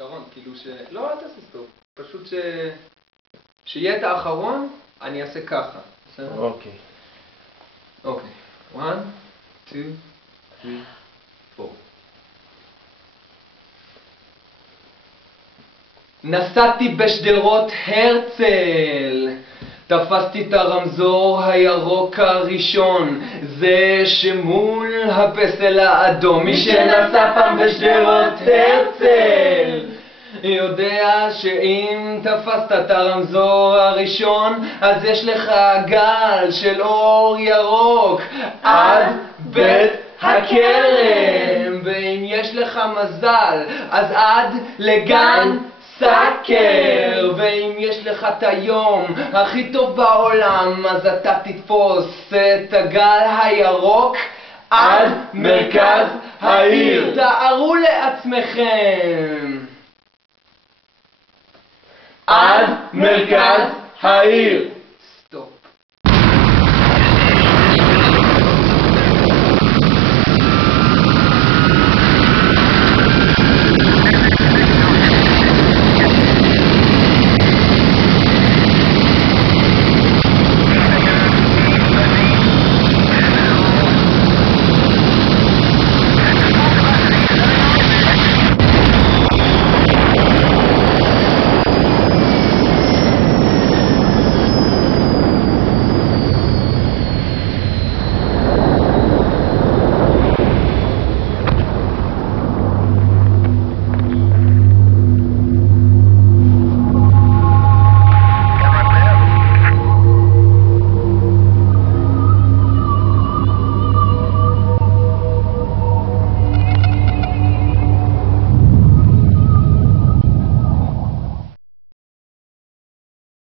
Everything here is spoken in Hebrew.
שרון, כאילו לא, אל תעשה סטופ. פשוט שיהיה את האחרון, אני אעשה ככה. בסדר? אוקיי. אוקיי. 1, 2, 3, 4. נסעתי בשדרות הרצל, תפסתי את הרמזור הירוק הראשון, זה שמול הפסל האדום. מי שנסע פעם בשדרות הרצל יודע שאם תפסת את הרמזור הראשון, אז יש לך גל של אור ירוק עד בית הכרם, ואם יש לך מזל אז עד לגן סאקר, ואם יש לך את היום הכי טוב בעולם, אז אתה תתפוס את הגל הירוק עד מרכז העיר. תארו לעצמכם, עד מרכז העיר.